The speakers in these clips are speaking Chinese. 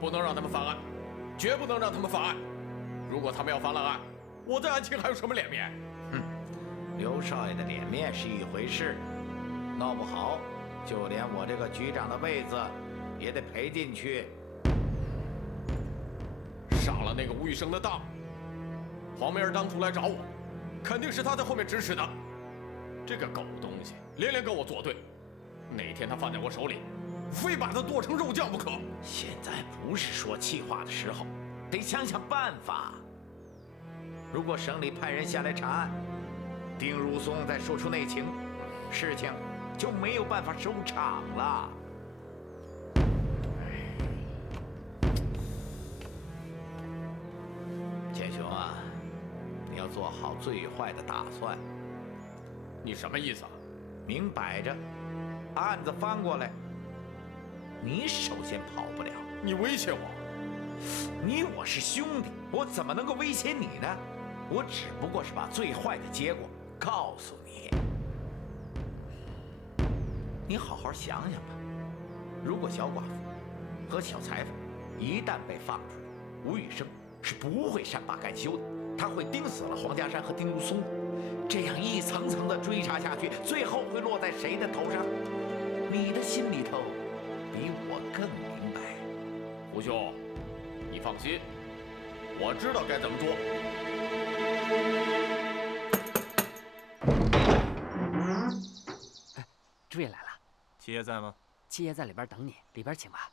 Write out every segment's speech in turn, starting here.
不能让他们犯案，绝不能让他们犯案。如果他们要犯了案，我在安庆还有什么脸面？哼，刘少爷的脸面是一回事，闹不好，就连我这个局长的位子也得赔进去。上了那个吴玉生的当，黄梅儿当初来找我，肯定是他在后面指使的。这个狗东西连连跟我作对，哪天他放在我手里，非把他剁成肉酱不可。现在不是说气话的时候，得想想办法。如果省里派人下来查案，丁如松再说出内情，事情就没有办法收场了。建雄啊，你要做好最坏的打算。你什么意思啊？明摆着，案子翻过来，你首先跑不了。你威胁我？你我是兄弟，我怎么能够威胁你呢？我只不过是把最坏的结果告诉你。你好好想想吧，如果小寡妇和小裁缝一旦被放出来，吴宇生是不会善罢甘休的，他会盯死了黄家山和丁如松的。这样一层层的追查下去，最后会落在谁的头上？你的心里头比我更明白。胡兄，你放心，我知道该怎么做。哎，朱爷来了。七爷在吗？七爷在里边等你，里边请吧。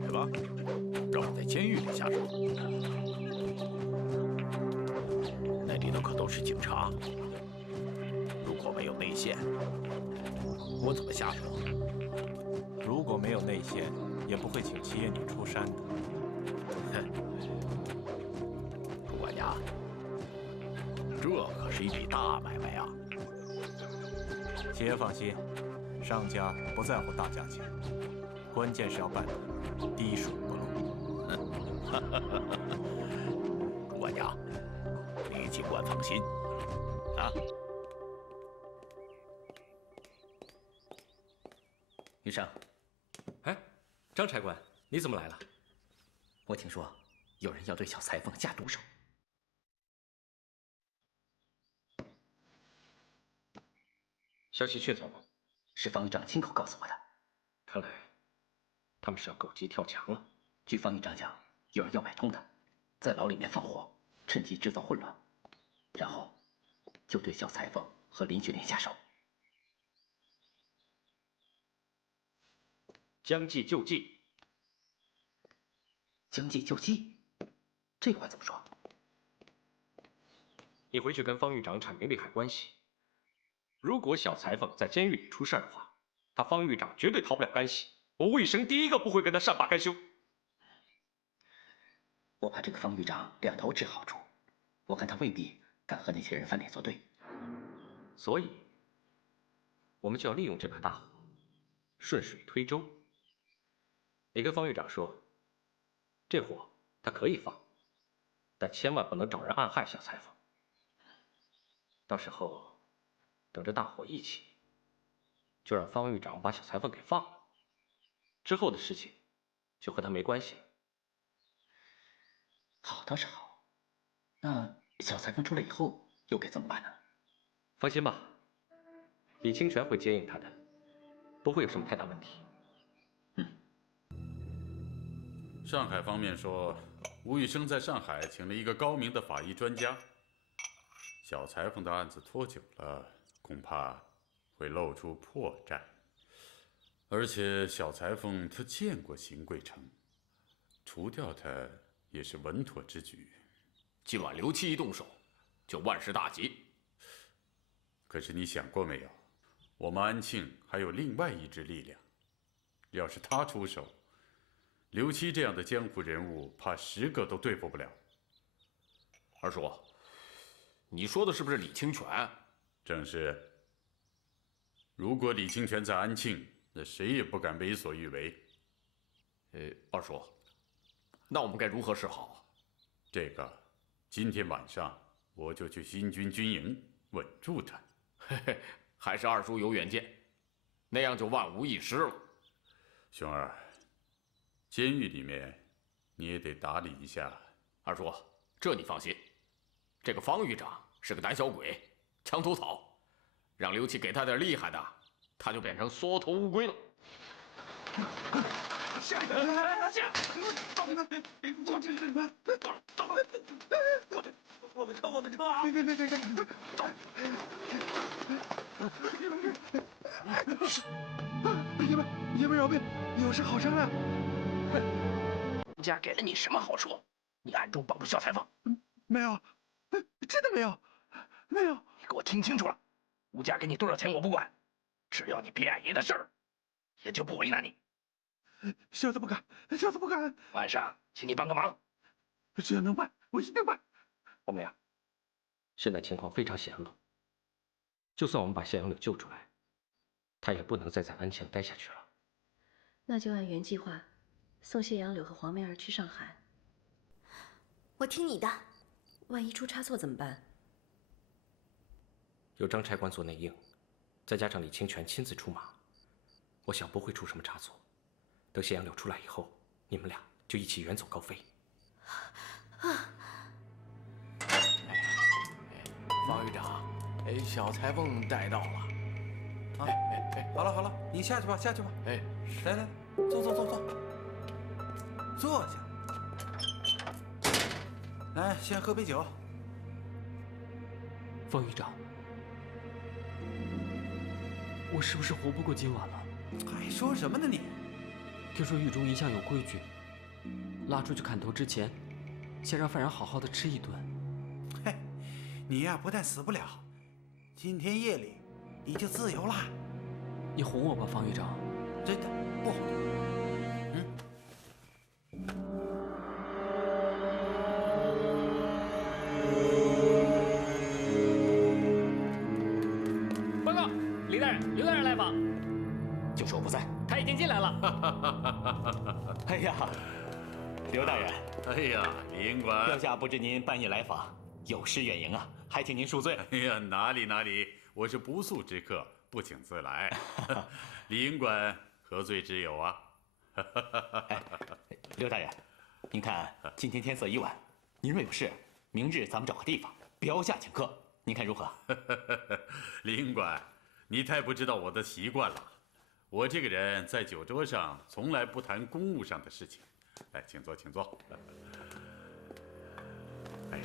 来吧，让我在监狱里下手。那里头可都是警察，如果没有内线，我怎么下手？如果没有内线，也不会请七爷你出山的。顾管家，这可是一笔大买卖啊！七爷放心，商家不在乎大价钱，关键是要办得滴水不漏。顾管家，你尽管放心啊。余生，哎，张差官，你怎么来了？我听说有人要对小裁缝下毒手。消息确凿吗？是方狱长亲口告诉我的。看来他们是要狗急跳墙了。据方狱长讲，有人要买通他，在牢里面放火，趁机制造混乱，然后就对小裁缝和林学林下手。将计就计。将计就计，这话怎么说？你回去跟方狱长阐明利害关系。如果小裁缝在监狱里出事的话，他方狱长绝对逃不了干系。我魏生第一个不会跟他善罢甘休。我怕这个方狱长两头吃好处，我看他未必敢和那些人翻脸作对。所以，我们就要利用这把大火，顺水推舟。你跟方狱长说，这火他可以放，但千万不能找人暗害小裁缝。到时候，等着大火一起，就让方狱长把小裁缝给放了，之后的事情就和他没关系了。好倒是好，那小裁缝出来以后又该怎么办呢？放心吧，李清泉会接应他的，不会有什么太大问题。上海方面说，吴宇生在上海请了一个高明的法医专家。小裁缝的案子拖久了，恐怕会露出破绽。而且小裁缝他见过邢贵成，除掉他也是稳妥之举。今晚刘七一动手，就万事大吉。可是你想过没有，我们安庆还有另外一支力量，要是他出手，刘七这样的江湖人物，怕10个都对付不了。二叔，你说的是不是李清泉？正是。如果李清泉在安庆，那谁也不敢为所欲为。二叔，那我们该如何是好？这个，今天晚上我就去新军军营稳住他。嘿嘿，还是二叔有远见，那样就万无一失了。熊儿，监狱里面你也得打理一下。二叔，这你放心，这个方狱长是个胆小鬼，墙头草，让刘琦给他点厉害的，他就变成缩头乌龟了。爷们饶命，有事好商量。吴家给了你什么好处？你暗中保护小裁缝？没有，真的没有，没有。你给我听清楚了，吴家给你多少钱我不管，只要你别碍爷的事儿，也就不为难你。小子不敢，小子不敢。晚上请你帮个忙，只要能办，我一定办。红梅啊，现在情况非常险恶，就算我们把谢杨柳救出来，他也不能再在安庆待下去了。那就按原计划，送谢杨柳和黄梅儿去上海。我听你的，万一出差错怎么办？有张差官做内应，再加上李清泉亲自出马，我想不会出什么差错。等谢杨柳出来以后，你们俩就一起远走高飞。方狱长，小裁缝带到了。好了好了，你下去吧，下去吧。来来，坐下。来，先喝杯酒。方狱长，我是不是活不过今晚了？还说什么呢你？听说狱中一向有规矩，拉出去砍头之前，先让犯人好好的吃一顿。嘿，你呀不但死不了，今天夜里你就自由啦。你哄我吧，方狱长。真的不哄你。报告，李大人，刘大人来访。就说我不在。他已经进来了。哎呀，刘大人，哎呀，李营官，阁下不知您半夜来访，有失远迎啊，还请您恕罪。哎呀，哪里，我是不速之客，不请自来。李营官何罪之有啊？哎，刘大人，您看今天天色已晚，您若有事，明日咱们找个地方标下请客，您看如何？李营官，你太不知道我的习惯了。我这个人在酒桌上从来不谈公务上的事情。来，请坐，请坐。哎呀，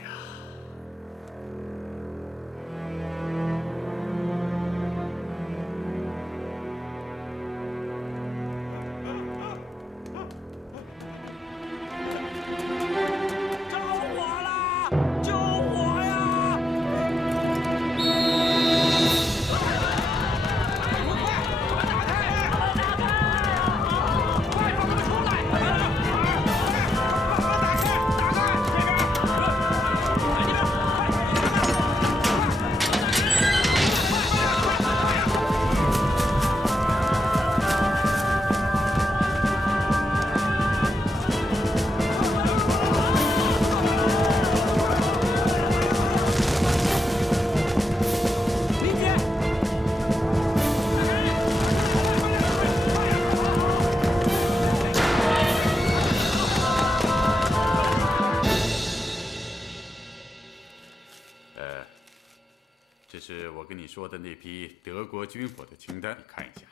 这是我跟你说的那批德国军火的清单，你看一下。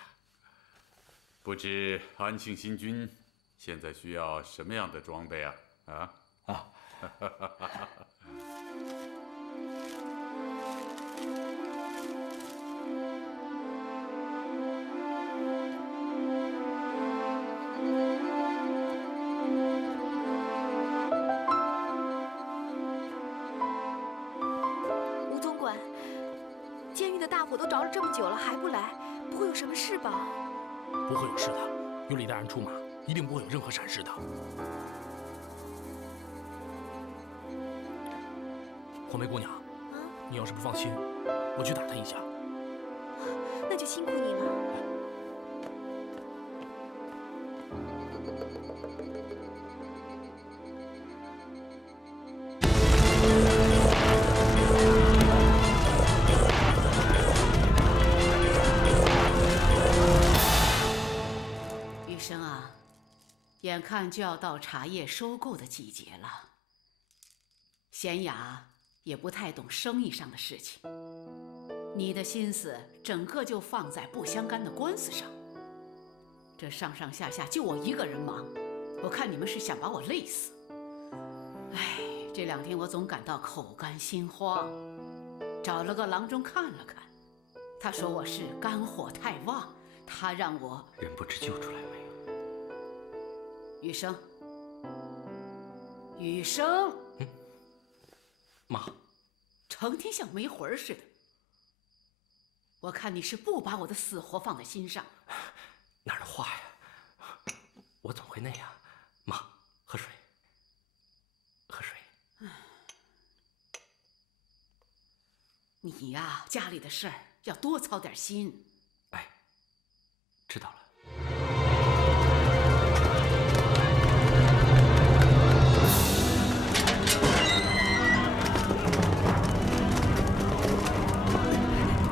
不知安庆新军现在需要什么样的装备啊？吴总管，监狱的大火都着了这么久了还不来，不会有什么事吧？不会有事的，有李大人出马，一定不会有任何闪失的。红梅姑娘，你要是不放心，我去打探一下。那就辛苦你了。眼看就要到茶叶收购的季节了，贤雅也不太懂生意上的事情，你的心思整个就放在不相干的官司上。这上上下下就我一个人忙，我看你们是想把我累死。哎，这2天我总感到口干心慌，找了个郎中看了看，他说我是肝火太旺，他让我人不知救出来没有。雨生，雨生，妈，成天像没魂似的。我看你是不把我的死活放在心上。哪儿的话呀？我怎么会那样？妈，喝水，喝水。你呀，家里的事儿要多操点心。哎，知道了。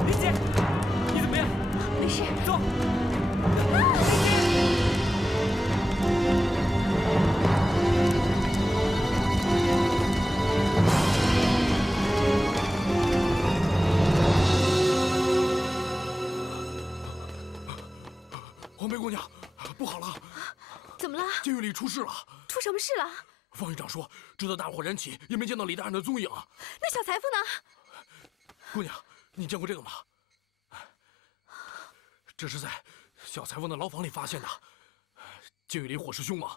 林姐，你怎么样？没事，走。黄梅姑娘，不好了！怎么了？监狱里出事了！出什么事了？方狱长说，直到大火燃起，也没见到李大人的踪影。那小裁缝呢？姑娘，你见过这个吗？这是在小裁缝的牢房里发现的。监狱里火势凶猛，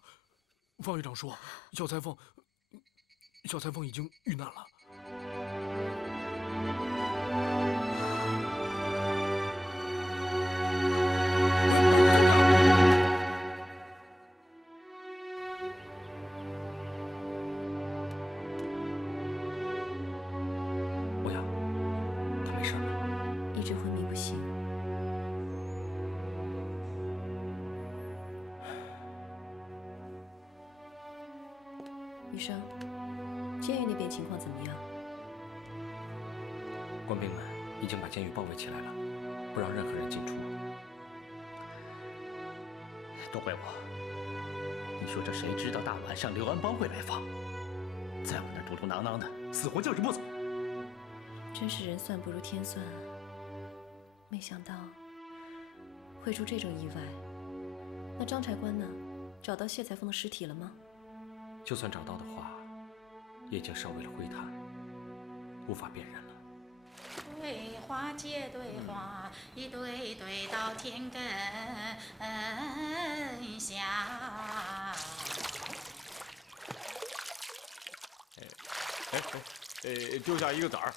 方狱长说，小裁缝已经遇难了。欧阳，他没事吧？一直昏迷不醒。医生，监狱那边情况怎么样？官兵们已经把监狱包围起来了，不让任何人进出。都怪我！你说这谁知道大晚上刘安邦会来访，在我那儿嘟嘟囔囔的，死活就是不走。真是人算不如天算啊！没想到会出这种意外。那张差官呢？找到谢裁缝的尸体了吗？就算找到的话，也已经烧为了灰炭，无法辨认了。对花结对花，一对对到天根下。丢下一个子儿。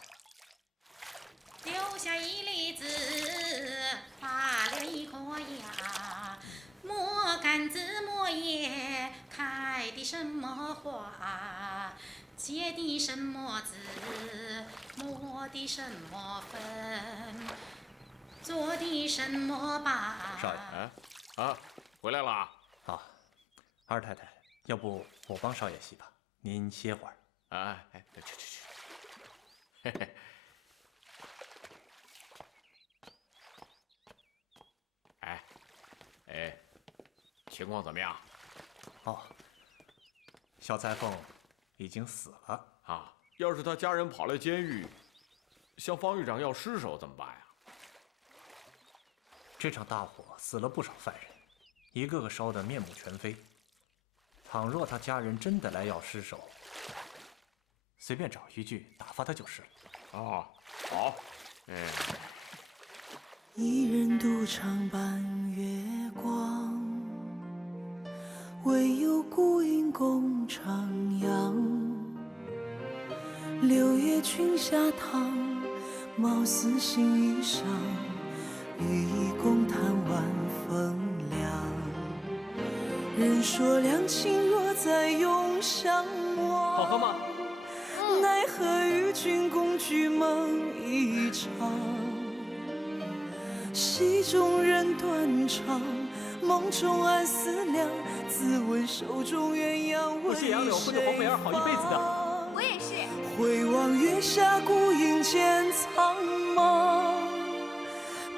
丢下一粒子，发了一颗芽。磨杆子磨叶，开的什么花？结的什么籽？磨的什么粉？做的什么吧？少爷，回来了。啊，二太太，要不我帮少爷洗吧，您歇会儿。去。嘿嘿。情况怎么样？哦，小裁缝已经死了啊！要是他家人跑来监狱，向方狱长要尸首怎么办呀？这场大火死了不少犯人，一个个烧得面目全非。倘若他家人真的来要尸首，随便找一句打发他就是了。哦，好，一人独唱半月光，唯有孤影共徜徉。六月君下堂，貌似新衣裳，与一共叹晚风凉。人说两情若在永相忘，好喝吗？奈何与君共举梦一场。戏中人断肠，梦中暗思量，自问手中鸳鸯为谁？我谢杨柳会对黄梅儿好一辈子的。我也是。回望月下孤影渐苍茫，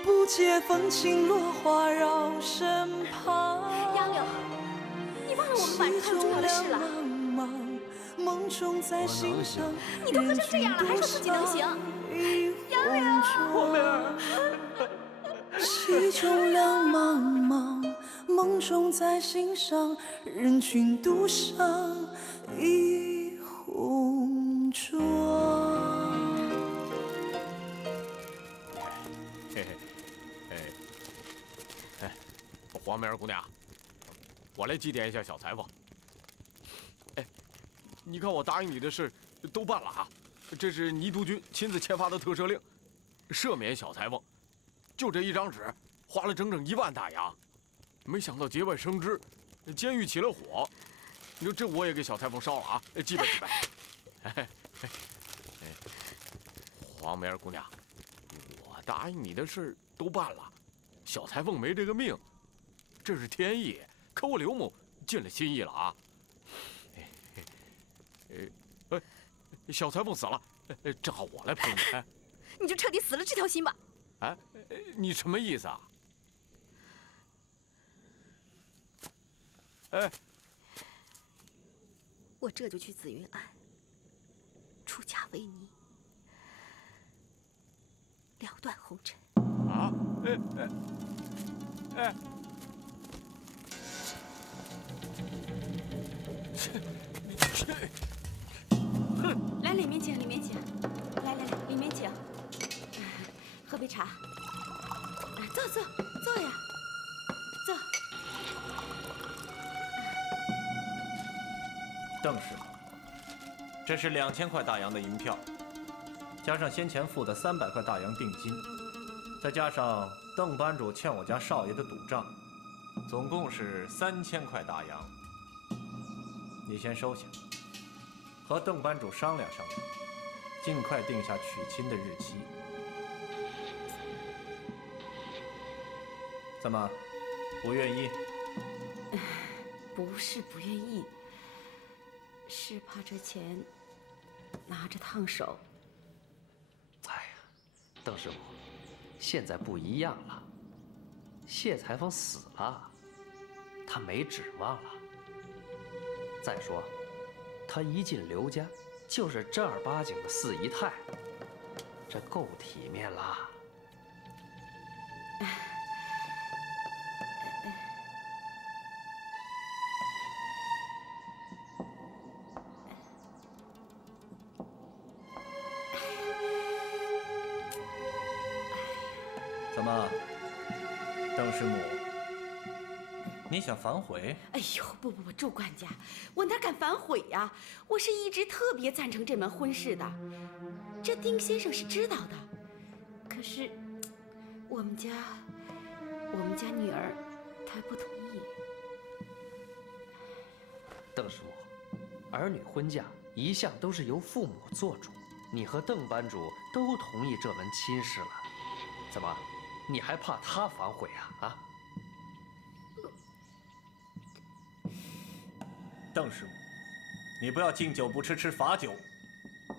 不解风情落花绕身旁。杨柳，你忘了我们晚上还有重要的事了。梦中在心上，你都喝成这样了，还说自己能行？杨柳，黄梅儿。西中两茫茫，梦中在心上，人群独上一红妆。嘿嘿，黄梅儿姑娘，我来祭奠一下小裁缝。哎，你看我答应你的事都办了啊，这是倪督军亲自签发的特赦令，赦免小裁缝。就这一张纸，花了整整1万大洋，没想到节外生枝，监狱起了火。你说这我也给小裁缝烧了啊，祭拜祭拜。黄梅儿姑娘，我答应你的事都办了，小裁缝没这个命，这是天意。可我刘某尽了心意了啊。小裁缝死了，正好我来陪你。你就彻底死了这条心吧。哎，你什么意思啊？哎，我这就去紫云庵，出家为尼，了断红尘。啊？哎！来，里面请，里面请。来，里面请。喝杯茶。坐呀，坐。邓师傅，这是2000块大洋的银票，加上先前付的300块大洋定金，再加上邓班主欠我家少爷的赌账，总共是3000块大洋。你先收下，和邓班主商量商量，尽快定下娶亲的日期。怎么，不愿意？不是不愿意，是怕这钱拿着烫手。哎呀，邓师傅，现在不一样了，谢裁缝死了，他没指望了。再说，他一进刘家就是正儿八经的4姨太，这够体面了。怎么，邓师母，你想反悔？哎呦，不，祝管家，我哪敢反悔呀！我是一直特别赞成这门婚事的，这丁先生是知道的。可是，我们家女儿她不同意。邓师傅，儿女婚嫁一向都是由父母做主，你和邓班主都同意这门亲事了，怎么，你还怕他反悔啊？邓师傅，你不要敬酒不吃吃罚酒，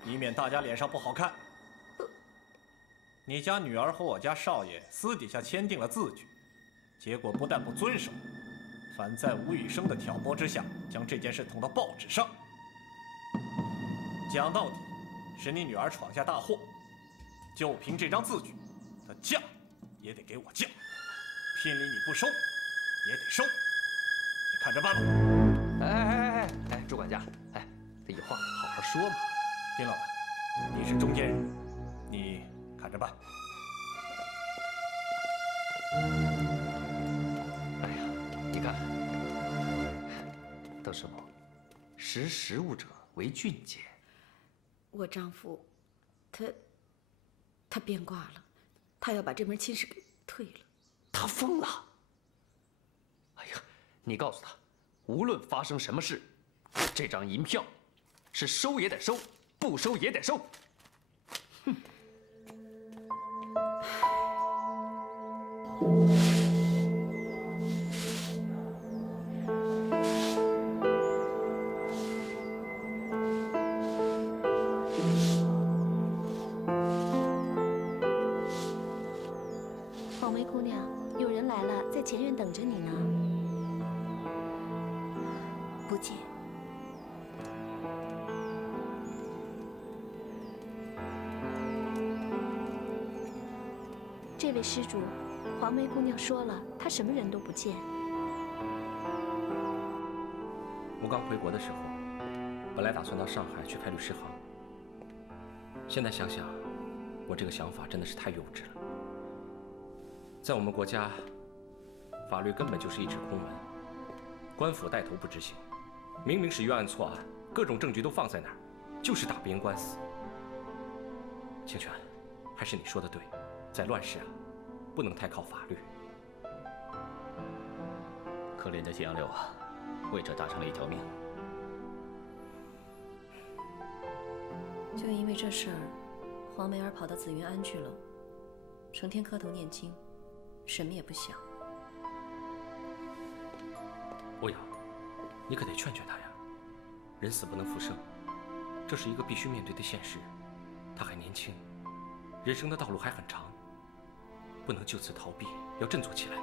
以免大家脸上不好看。你家女儿和我家少爷私底下签订了字据，结果不但不遵守，反在吴宇生的挑拨之下，将这件事捅到报纸上。讲到底，是你女儿闯下大祸，就凭这张字据，她嫁也得给我嫁，聘礼你不收也得收，你看着办吧。哎，朱管家，哎，这有话好好说嘛。丁老板，你是中间人，你看着办。哎呀，你看，邓师傅，识时务者为俊杰。我丈夫，他变卦了，他要把这门亲事给退了。他疯了！哎呀，你告诉他，无论发生什么事，这张银票是收也得收，不收也得收。哼！黄梅姑娘，有人来了，在前院等着你呢。不这位施主，黄梅姑娘说了，她什么人都不见。我刚回国的时候，本来打算到上海去开律师行。现在想想，我这个想法真的是太幼稚了。在我们国家，法律根本就是一纸空文，官府带头不执行，明明是冤案错案，各种证据都放在那儿，就是打不赢官司。清泉，还是你说的对，在乱世啊，不能太靠法律。可怜的简阳六啊，为这搭上了一条命。就因为这事儿，黄梅儿跑到紫云庵去了，成天磕头念经，什么也不想。欧阳，你可得劝劝他呀，人死不能复生，这是一个必须面对的现实。他还年轻，人生的道路还很长，不能就此逃避，要振作起来。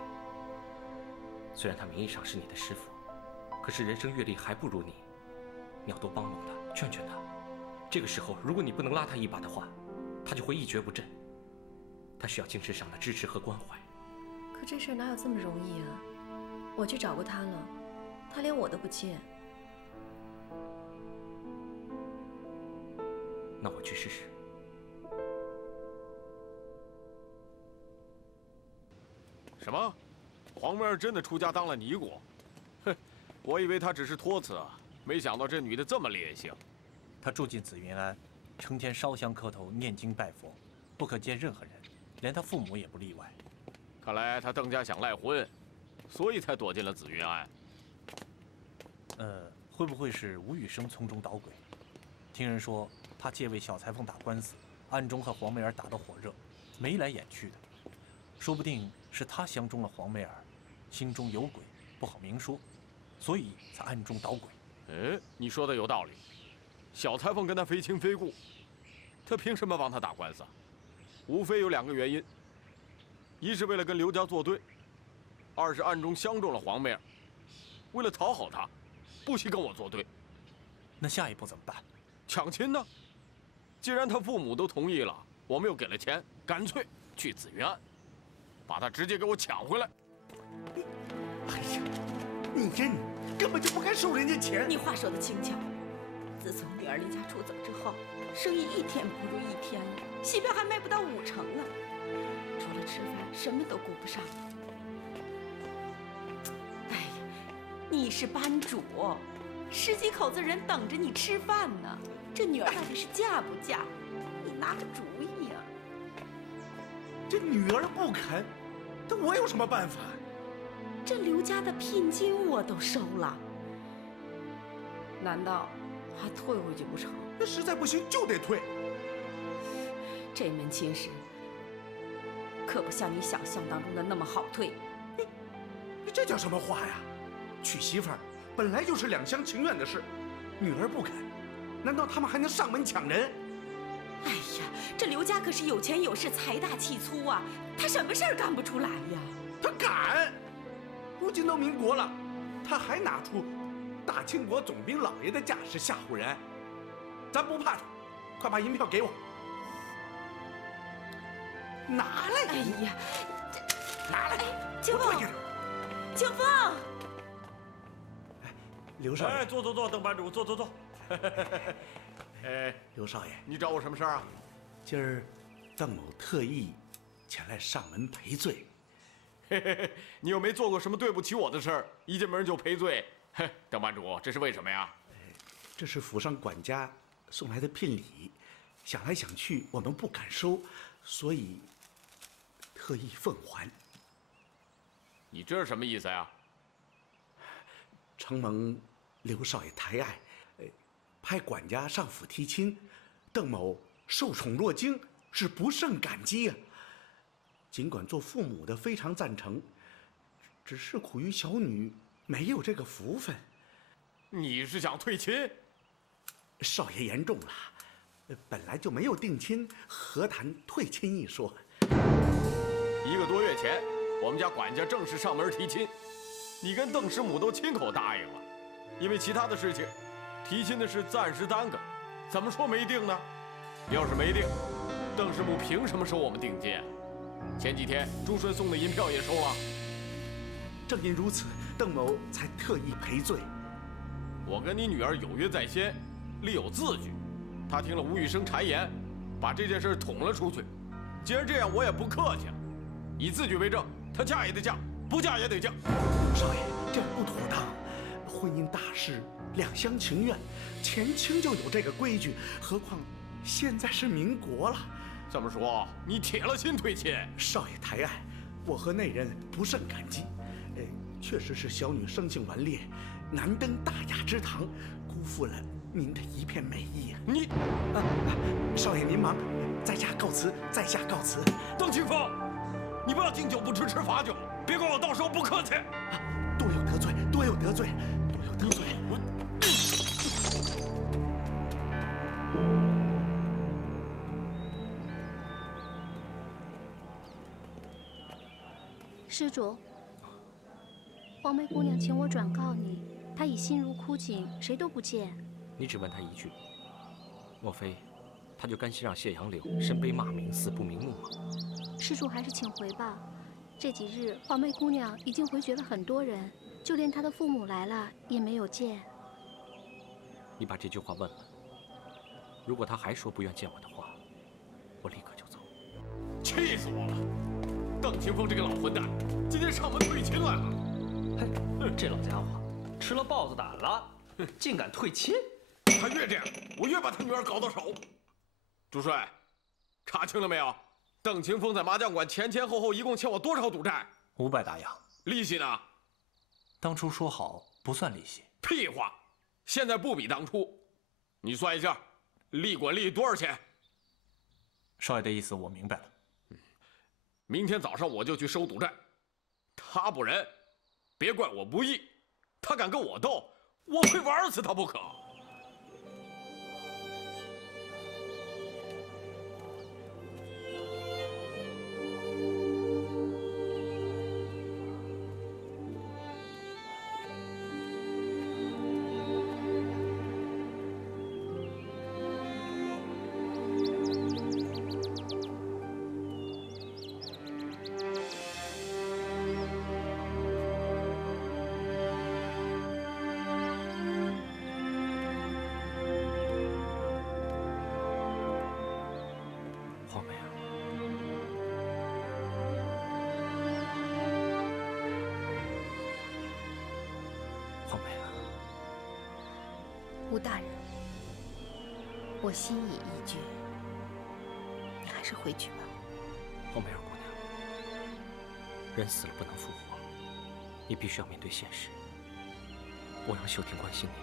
虽然他名义上是你的师傅，可是人生阅历还不如你，你要多帮帮他，劝劝他。这个时候，如果你不能拉他一把的话，他就会一蹶不振。他需要精神上的支持和关怀。可这事儿哪有这么容易啊？我去找过他了，他连我都不见。那我去试试。什么？黄梅儿真的出家当了尼姑？哼，我以为她只是托词，没想到这女的这么烈性。她住进紫云庵，成天烧香磕头、念经拜佛，不可见任何人，连她父母也不例外。看来她邓家想赖婚，所以才躲进了紫云庵。会不会是吴宇生从中捣鬼？听人说他借为小裁缝打官司，暗中和黄梅儿打得火热，眉来眼去的。说不定是他相中了黄梅儿，心中有鬼，不好明说，所以才暗中捣鬼。哎，你说的有道理。小裁缝跟他非亲非故，他凭什么帮他打官司啊？无非有2个原因：一是为了跟刘家作对，二是暗中相中了黄梅儿，为了讨好他，不惜跟我作对。那下一步怎么办？抢亲呢？既然他父母都同意了，我们又给了钱，干脆去紫云庵，把他直接给我抢回来。哎呀，你这根本就不该收人家钱。你话说的轻巧。自从女儿离家出走之后，生意一天不如一天了，戏票还卖不到5成呢，除了吃饭什么都顾不上。哎呀，你是班主，10几口子人等着你吃饭呢，这女儿到底是嫁不嫁？你拿个主意呀！这女儿不肯，那我有什么办法？这刘家的聘金我都收了，难道还退回去不成？那实在不行就得退。这门亲事可不像你想象当中的那么好退。你这叫什么话呀？娶媳妇儿本来就是2厢情愿的事，女儿不肯，难道他们还能上门抢人？哎呀，这刘家可是有钱有势、财大气粗啊，他什么事儿干不出来呀？他敢！如今都民国了，他还拿出大清国总兵老爷的架势吓唬人，咱不怕他，快把银票给我，拿来！哎呀，拿来！清风，清风，刘少爷，哎，坐，邓班主，坐。哎，刘少爷，你找我什么事儿啊？今儿邓某特意前来上门赔罪。嘿，你又没做过什么对不起我的事儿，一进门就赔罪。嘿，邓班主，这是为什么呀？这是府上管家送来的聘礼，想来想去我们不敢收，所以特意奉还。你这是什么意思呀？承蒙刘少爷抬爱，派管家上府提亲，邓某受宠若惊，是不胜感激啊。尽管做父母的非常赞成，只是苦于小女没有这个福分。你是想退亲？少爷言重了，本来就没有定亲，何谈退亲一说？1个多月前，我们家管家正式上门提亲，你跟邓师母都亲口答应了。因为其他的事情，提亲的事暂时耽搁，怎么说没定呢？要是没定，邓师母凭什么收我们定金？前几天朱顺送的银票也收了。正因如此，邓某才特意赔罪。我跟你女儿有约在先，立有字据。她听了吴宇生谗言，把这件事捅了出去。既然这样，我也不客气了，以字据为证，她嫁也得嫁，不嫁也得嫁。少爷，这样不妥当。婚姻大事，两厢情愿，前清就有这个规矩，何况现在是民国了。这么说，你铁了心退亲？少爷抬爱，我和那人不甚感激。确实是小女生性顽劣，难登大雅之堂，辜负了您的一片美意啊！你，少爷您忙，在下告辞，在下告辞。邓清风，你不要敬酒不吃吃罚酒，别怪我到时候不客气。多有得罪，多有得罪，多有得罪。施主，黄梅姑娘请我转告你，她已心如枯井，谁都不见。你只问她一句，莫非她就甘心让谢杨柳身背骂名，死不瞑目吗？施主还是请回吧。这几日黄梅姑娘已经回绝了很多人，就连她的父母来了也没有见。你把这句话问问，如果她还说不愿见我的话，我立刻就走。气死我了！邓清风这个老混蛋，今天上门退亲来了。嘿，这老家伙吃了豹子胆了，竟敢退亲！他越这样，我越把他女儿搞到手。主帅，查清了没有？邓清风在麻将馆前后一共欠我多少赌债？500大洋。利息呢？当初说好不算利息。屁话！现在不比当初。你算一下，利滚利多少钱？少爷的意思我明白了。明天早上我就去收赌债。他不仁，别怪我不义。他敢跟我斗，我非玩死他不可。吴大人，我心已意决，你还是回去吧。黄梅儿姑娘，人死了不能复活，你必须要面对现实。我让秀婷关心你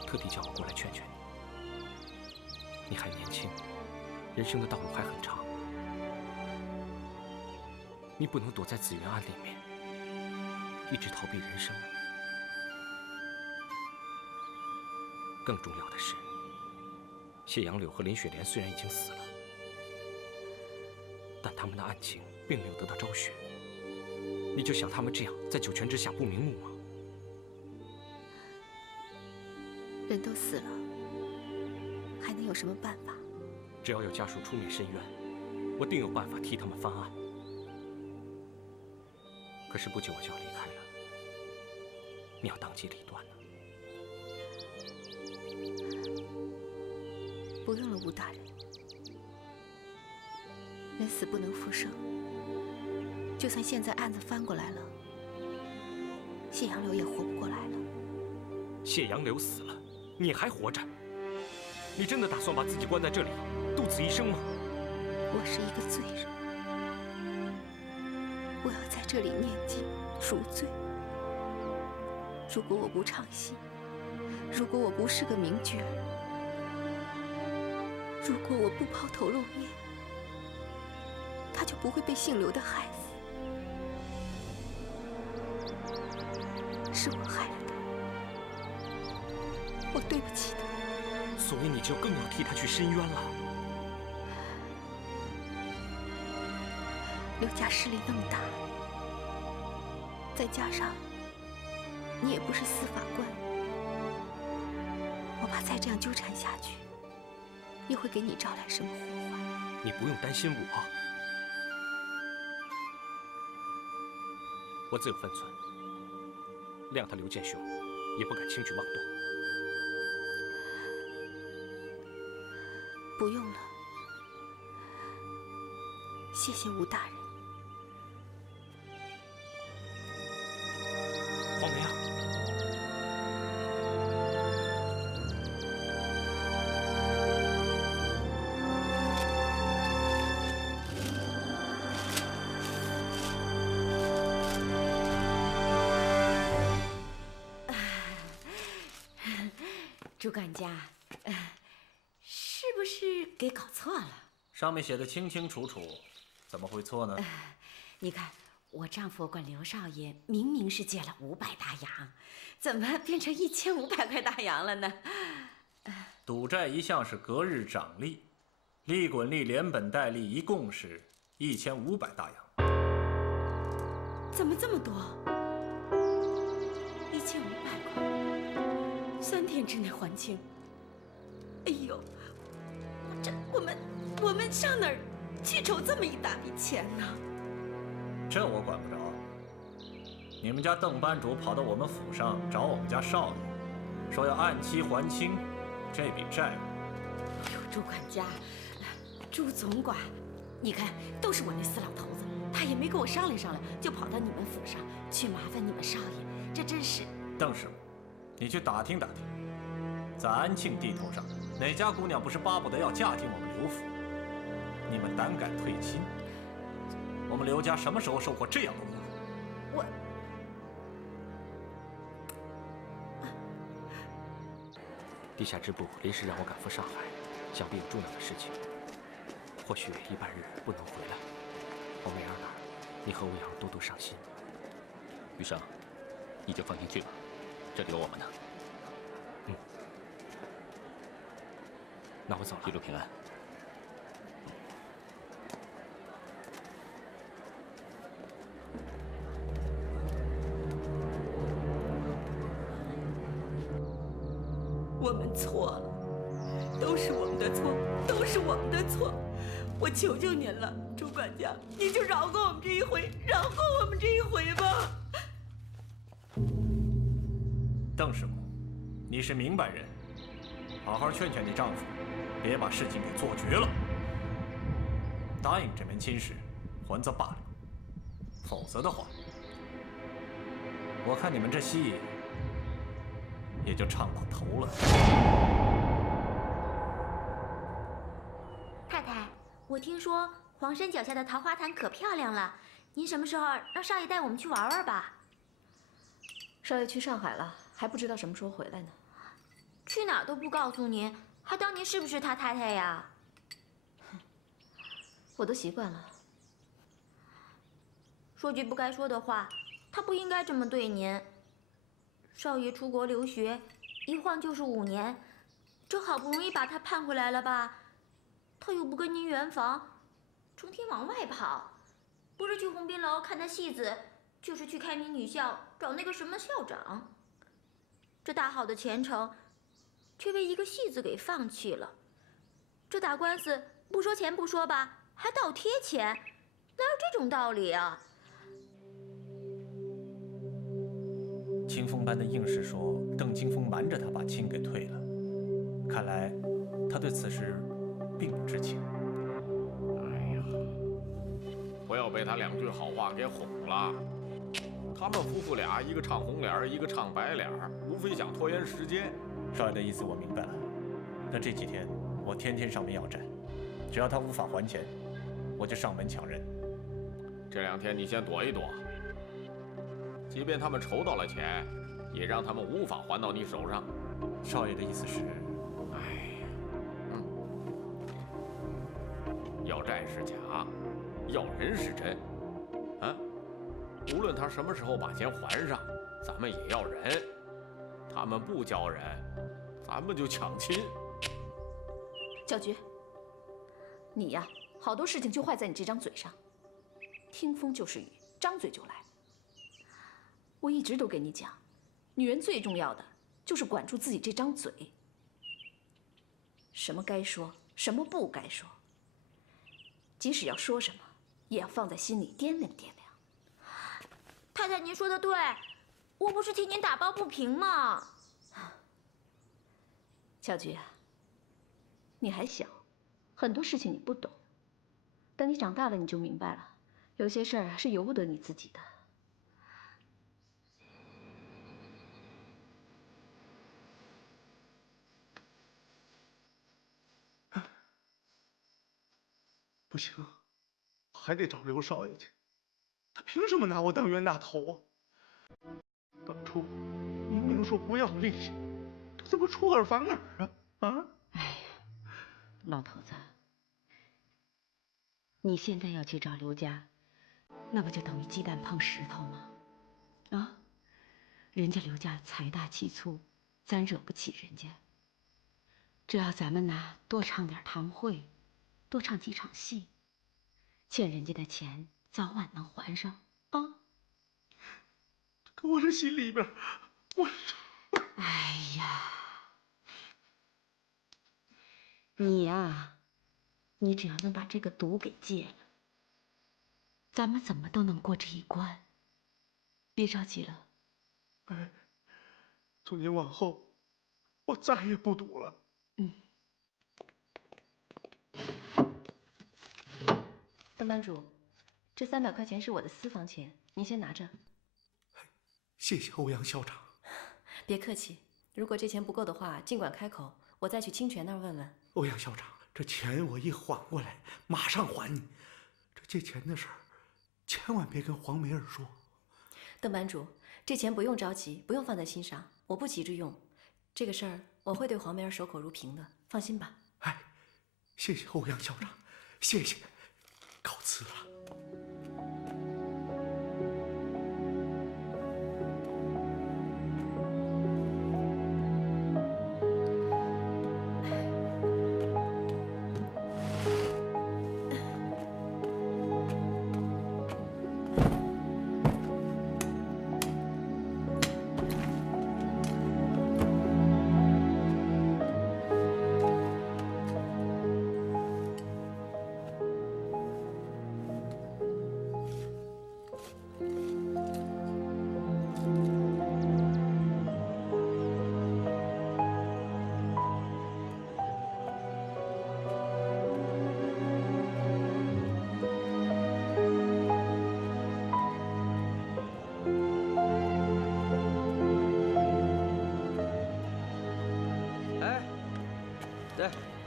的，特地叫我过来劝劝你。你还年轻，人生的道路还很长，你不能躲在紫云庵里面，一直逃避人生。更重要的是，谢杨柳和林雪莲虽然已经死了，但他们的案情并没有得到昭雪。你就想他们这样在九泉之下不瞑目吗？人都死了，还能有什么办法？只要有家属出面申冤，我定有办法替他们翻案。可是不久我就要离开了，你要当机立断呢。不用了，吴大人。人死不能复生，就算现在案子翻过来了，谢杨柳也活不过来了。谢杨柳死了，你还活着？你真的打算把自己关在这里，度此一生吗？我是一个罪人，我要在这里念经赎罪。如果我不唱戏，如果我不是个名角儿，如果我不抛头露面，他就不会被姓刘的害死。是我害了他，我对不起他。所以你就更要替他去申冤了。刘家势力那么大，再加上你也不是司法官，我怕再这样纠缠下去，又会给你招来什么祸患。你不用担心我，我自有分寸。谅他刘建雄，也不敢轻举妄动。不用了，谢谢吴大人。黄梅啊！朱管家，是不是给搞错了？上面写的清清楚楚，怎么会错呢？你看，我丈夫管刘少爷明明是借了500大洋，怎么变成1500块大洋了呢？赌债一向是隔日涨利，利滚利连本带利一共是1500大洋。怎么这么多？1500块，3天之内还清。哎呦，我们上哪儿去筹这么一大笔钱呢？这我管不着。你们家邓班主跑到我们府上找我们家少爷，说要按期还清这笔债务。哎呦，朱管家，朱总管，你看，都是我那死老头子，他也没跟我商量商量，就跑到你们府上去麻烦你们少爷，这真是……邓师傅，你去打听打听，在安庆地头上，哪家姑娘不是巴不得要嫁进我们刘府？你们胆敢退亲？我们刘家什么时候受过这样的侮辱？我……地下支部临时让我赶赴上海，想必有重要的事情，或许1半日不能回来。黄梅儿呢？你和欧阳多多上心。余生，你就放心去吧，这里有我们呢。那我走了，一路平安。我们错了，都是我们的错，都是我们的错。我求求您了，朱管家，你就饶过我们这一回，饶过我们这一回吧。邓师傅，你是明白人，好好劝劝你丈夫，别把事情给做绝了。答应这门亲事，还则罢了，否则的话，我看你们这戏也就唱到头了。太太，我听说皇山脚下的桃花潭可漂亮了，您什么时候让少爷带我们去玩玩吧？少爷去上海了，还不知道什么时候回来呢。去哪儿都不告诉您，还当您是不是他太太呀？我都习惯了。说句不该说的话，他不应该这么对您。少爷出国留学，一晃就是5年，这好不容易把他盼回来了吧？他又不跟您圆房，成天往外跑，不是去鸿宾楼看他戏子，就是去开明女校找那个什么校长。这大好的前程，却为一个戏子给放弃了。这打官司不说钱不说吧，还倒贴钱，哪有这种道理啊？清风般的应是说，邓清风瞒着他把亲给退了，看来他对此事并不知情。哎呀，不要被他2句好话给哄了。他们夫妇俩，一个唱红脸，一个唱白脸，无非想拖延时间。少爷的意思我明白了，那这几天我天天上门要债，只要他无法还钱，我就上门抢人。这2天你先躲一躲，即便他们筹到了钱，也让他们无法还到你手上。少爷的意思是，哎呀，要债是假，要人是真，啊，无论他什么时候把钱还上，咱们也要人。他们不交人，咱们就抢亲。小菊，你呀，好多事情就坏在你这张嘴上，听风就是雨，张嘴就来。我一直都跟你讲，女人最重要的就是管住自己这张嘴，什么该说，什么不该说，即使要说什么，也要放在心里掂量掂量。太太太您说的对，我不是替您打抱不平吗？小菊啊，你还小，很多事情你不懂。等你长大了，你就明白了，有些事儿是由不得你自己的。不行，还得找刘少爷去。他凭什么拿我当冤大头啊？当初明明说不要利息，他怎么出尔反尔啊？啊！哎呀，老头子，你现在要去找刘家，那不就等于鸡蛋碰石头吗？啊，人家刘家财大气粗，咱惹不起人家。只要咱们呢多唱点堂会，多唱几场戏，欠人家的钱早晚能还上啊。可我这心里边，哎呀，你呀，你只要能把这个毒给戒了，咱们怎么都能过这一关。别着急了。哎，从今往后，我再也不赌了。邓班主，这300块钱是我的私房钱，您先拿着。谢谢欧阳校长。别客气，如果这钱不够的话，尽管开口，我再去清泉那儿问问。欧阳校长，这钱我一缓过来，马上还你。这借钱的事儿，千万别跟黄梅儿说。邓班主，这钱不用着急，不用放在心上，我不急着用。这个事儿我会对黄梅儿守口如瓶的，放心吧。谢谢欧阳校长，谢谢，告辞了。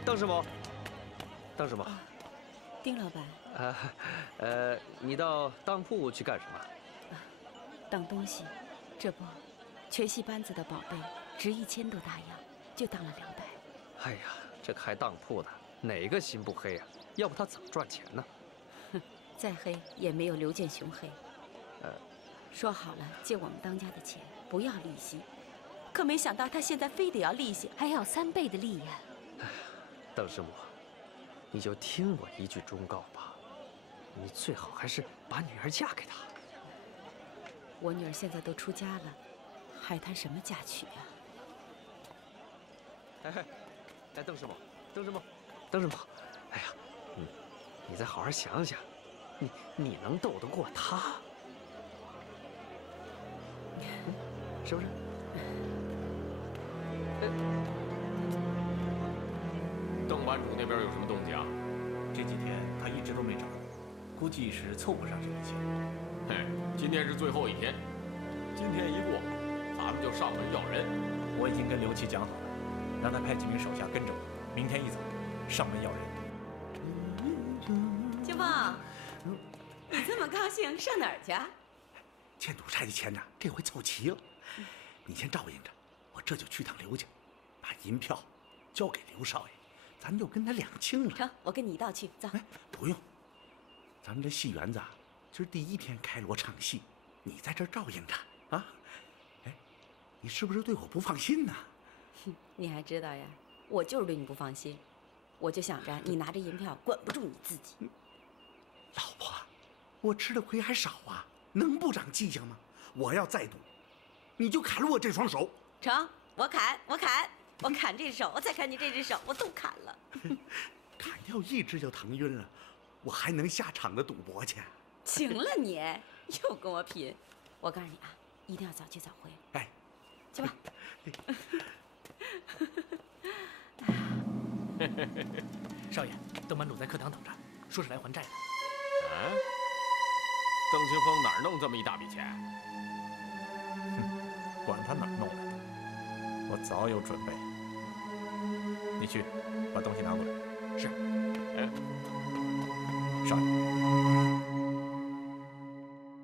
邓师母，邓师母，丁老板，你到当铺去干什么？当东西，这不，全戏班子的宝贝值1000多大洋，就当了200。哎呀，这开当铺的哪个心不黑啊？要不他怎么赚钱呢？哼，再黑也没有刘建雄黑。说好了借我们当家的钱，不要利息，可没想到他现在非得要利息，还要3倍的利呀！邓师母，你就听我一句忠告吧，你最好还是把女儿嫁给他。我女儿现在都出家了，还谈什么嫁娶啊？哎，邓师母，邓师母，邓师母，哎呀，你再好好想想，你能斗得过他？是不是？邓班主那边有什么动静啊？这几天他一直都没找我，估计是凑不上这笔钱。嘿，今天是最后一天，今天一过，咱们就上门要人。我已经跟刘琦讲好了，让他派几名手下跟着我，明天一早上门要人。金凤，你这么高兴上哪儿去？欠赌债的钱呢，这回凑齐了。你先照应着，我这就去趟刘家，把银票交给刘少爷，咱就跟他两清了。成，我跟你一道去，走。不用，咱们这戏园子啊，今儿第1天开锣唱戏，你在这儿照应着啊。哎，你是不是对我不放心呢？你还知道呀？我就是对你不放心，我就想着你拿着银票管不住你自己。老婆，我吃的亏还少啊，能不长记性吗？我要再赌，你就砍了我这双手。成，我砍这手，我再砍你这只手，我都砍了。砍掉1只就疼晕了，我还能下场的赌博去？行了你，又跟我拼。我告诉你啊，一定要早去早回。哎，去吧。少爷，邓班主在课堂等着，说是来还债的。嗯，邓清风哪儿弄这么一大笔钱？管他哪儿弄来的，我早有准备。你去把东西拿过来。是。少爷。